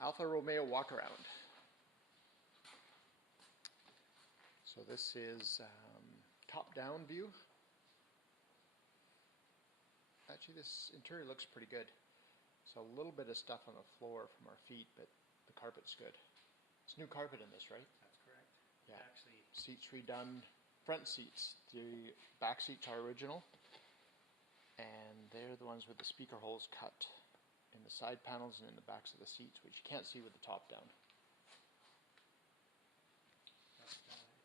Alfa Romeo walk around. So this is top-down view. Actually, this interior looks pretty good. So a little bit of stuff on the floor from our feet, but the carpet's good. It's new carpet in this, right? That's correct. Yeah. Actually, seats redone. Front seats. The back seats are original, and they're the ones with the speaker holes cut in the side panels and in the backs of the seats, which you can't see with the top down.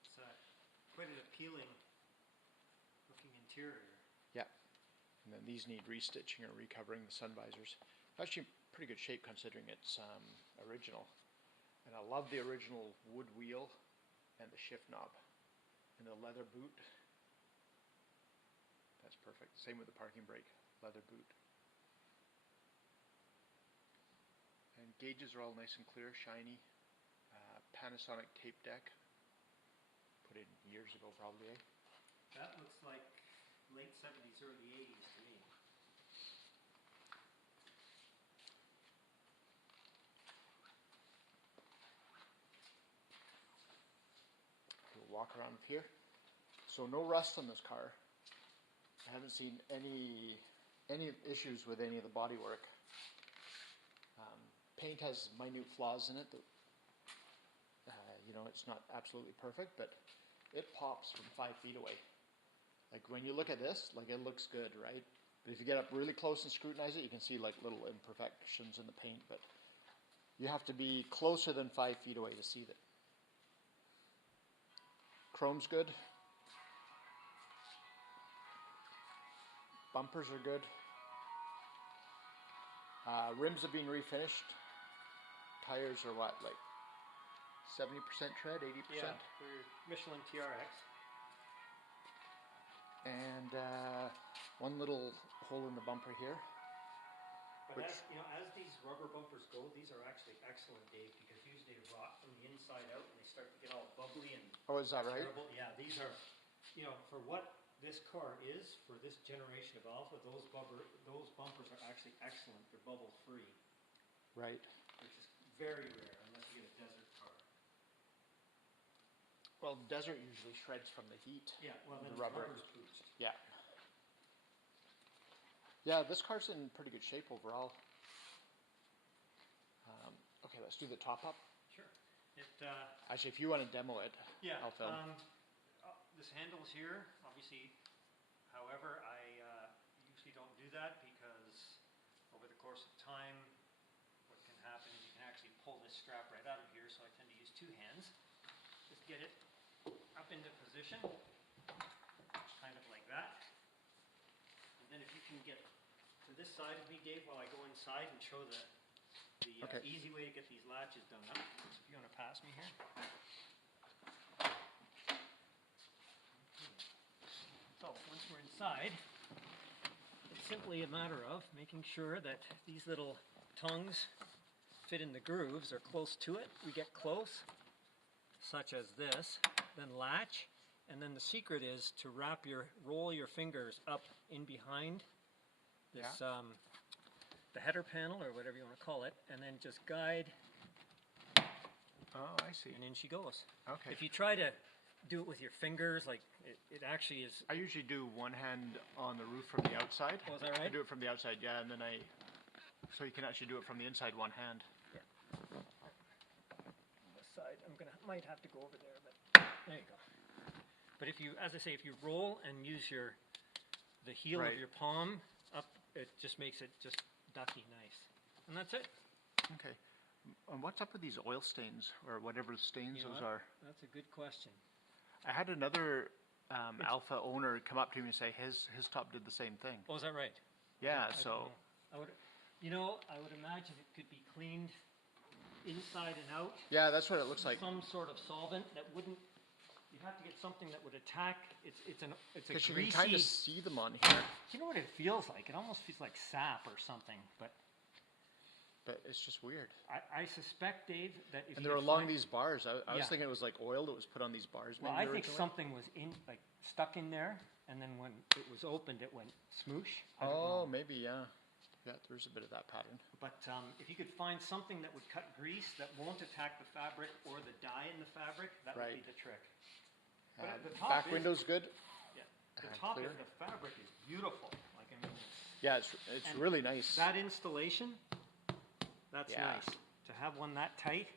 it's quite an appealing looking interior. Yeah. And then these need restitching or recovering the sun visors. Actually in pretty good shape considering it's original. And I love the original wood wheel and the shift knob. And the leather boot. That's perfect. Same with the parking brake. Leather boot. And gauges are all nice and clear, shiny. Panasonic tape deck. Put in years ago probably, eh? That looks like late 70s, early 80s to me. We'll walk around here. So no rust on this car. I haven't seen any issues with any of the bodywork. Paint has minute flaws in it that, you know, it's not absolutely perfect, but it pops from 5 feet away. Like when you look at this, like it looks good, right? But if you get up really close and scrutinize it, you can see like little imperfections in the paint, but you have to be closer than 5 feet away to see that. Chrome's good. Bumpers are good. Rims have been refinished. Tires are what, like 70% tread, 80%? Yeah, they're Michelin TRX. And one little hole in the bumper here. But as, you know, as these rubber bumpers go, these are actually excellent, Dave, because usually they rot from the inside out and they start to get all bubbly and oh, is that right? terrible. Yeah, these are, you know, for what this car is, for this generation of Alfa, those bumpers are actually excellent. They're bubble free. Right. Which is very rare unless you get a desert car. Well, desert usually shreds from the heat. Yeah, well then the the rubber. rubber's pooched. Yeah. Yeah, this car's in pretty good shape overall. Okay, let's do the top up. Sure. Actually, if you want to demo it, yeah, I'll film. This handle's here, obviously. However, I usually don't do that because over the course of time, what can happen is you can actually pull this strap right out of here, so I tend to use 2 hands. Just get it up into position, kind of like that. And then if you can get to this side of me, Dave, while I go inside and show the okay. Easy way to get these latches done up. So if you want to pass me here. So once we're inside, it's simply a matter of making sure that these little tongues fit in the grooves or close to it. We get close, such as this, then latch, and then the secret is to roll your fingers up in behind this, the header panel or whatever you want to call it, and then just guide. Oh, I see. And in she goes. Okay. If you try to do it with your fingers, like it actually is. I usually do one hand on the roof from the outside. Oh, is that right? I do it from the outside, yeah, and then so you can actually do it from the inside one hand. Yeah. On this side, might have to go over there, but there you go. But if you, as I say, if you roll and use the heel right. of your palm up, it just makes it just ducky nice. And that's it. Okay. And what's up with these oil stains or whatever stains those are? That's a good question. I had another Alfa owner come up to me and say his top did the same thing. Oh, is that right? Yeah, I would imagine it could be cleaned inside and out. Yeah, that's what it looks like. Some sort of solvent that wouldn't. You have to get something that would attack. It's a greasy. You can kind of see them on here. You know what it feels like? It almost feels like sap or something, but it's just weird. I suspect, Dave, that if and they're along these bars. I was thinking it was like oil that was put on these bars. Well, I think something was stuck in there, and then when it was opened, it went smoosh. Oh, maybe, yeah. Yeah, there's a bit of that pattern. But if you could find something that would cut grease that won't attack the fabric or the dye in the fabric, that would be the trick. But the top Back window's good. Yeah, the top clear. of the fabric is beautiful. Like I mean, Yeah, it's really nice. that installation, that's Yeah. nice. To have one that tight,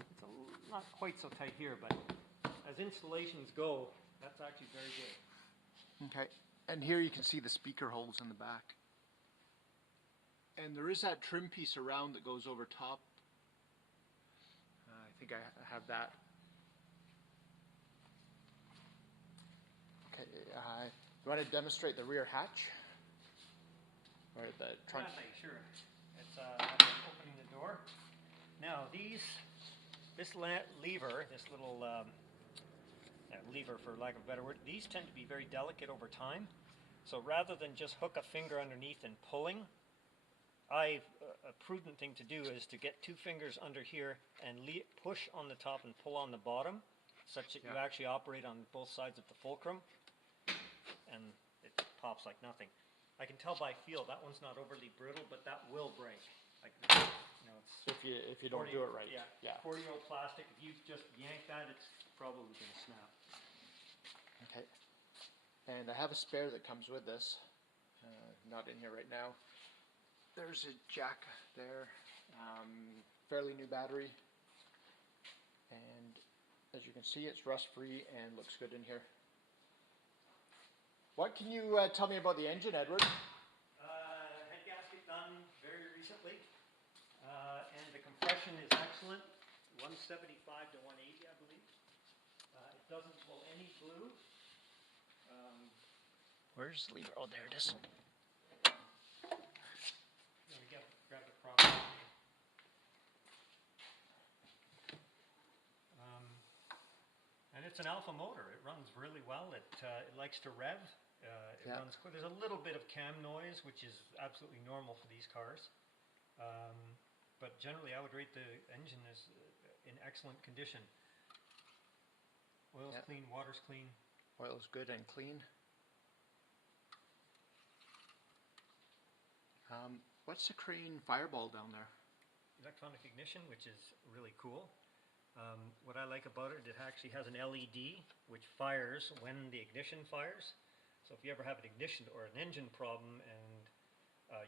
it's not quite so tight here, but as installations go, that's actually very good. Okay, and here you can see the speaker holes in the back. And there is that trim piece around that goes over top. I think I have that. Okay, you want to demonstrate the rear hatch? Or the trunk? Gladly, sure. It's opening the door. Now this lever, this little lever for lack of a better word, these tend to be very delicate over time. So rather than just hook a finger underneath and pulling, a prudent thing to do is to get 2 fingers under here and push on the top and pull on the bottom, such that you actually operate on both sides of the fulcrum, and it pops like nothing. I can tell by feel that one's not overly brittle, but that will break. Like, you know, it's If you don't do it right. Yeah. 40-year-old plastic. If you just yank that, it's probably going to snap. Okay. And I have a spare that comes with this. Not in here right now. There's a jack there. Fairly new battery. And as you can see, it's rust-free and looks good in here. What can you tell me about the engine, Edward? Head gasket done very recently. And the compression is excellent. 175 to 180, I believe. It doesn't pull any glue. Where's the lever? Oh, there it is. Let me grab the proper. And it's an Alfa motor. It runs really well. It likes to rev. It runs quick. There's a little bit of cam noise, which is absolutely normal for these cars. But generally, I would rate the engine as in excellent condition. Oil's clean, water's clean. Oil's good and clean. What's the Crane Fireball down there? Electronic ignition, which is really cool. What I like about it, it actually has an LED which fires when the ignition fires. So if you ever have an ignition or an engine problem and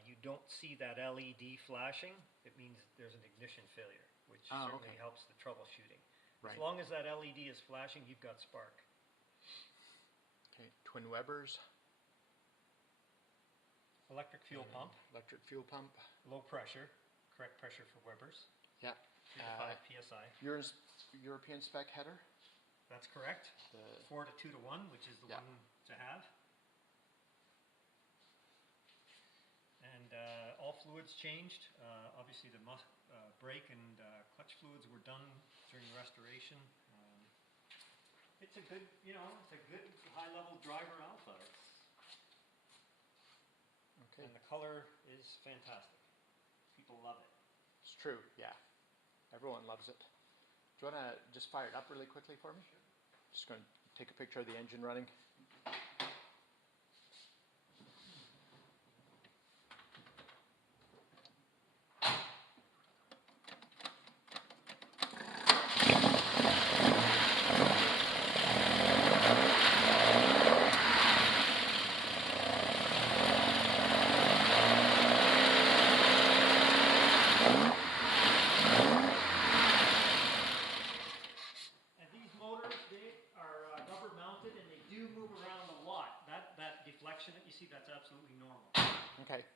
you don't see that LED flashing, it means there's an ignition failure, which certainly helps the troubleshooting. Right. As long as that LED is flashing, you've got spark. Okay, twin Webers. Electric fuel pump. Electric fuel pump. Low pressure, correct pressure for Webers. Yeah. 3 to 5 psi. European spec header. That's correct. 4 to 2 to 1, which is the one to have. And all fluids changed. Obviously, the brake and clutch fluids were done during the restoration. It's a good, it's a good high-level driver Alfa. Okay. And the color is fantastic. People love it. It's true, yeah. Everyone loves it. Do you want to just fire it up really quickly for me? Sure. Just going to take a picture of the engine running. That deflection that you see, that's absolutely normal. Okay.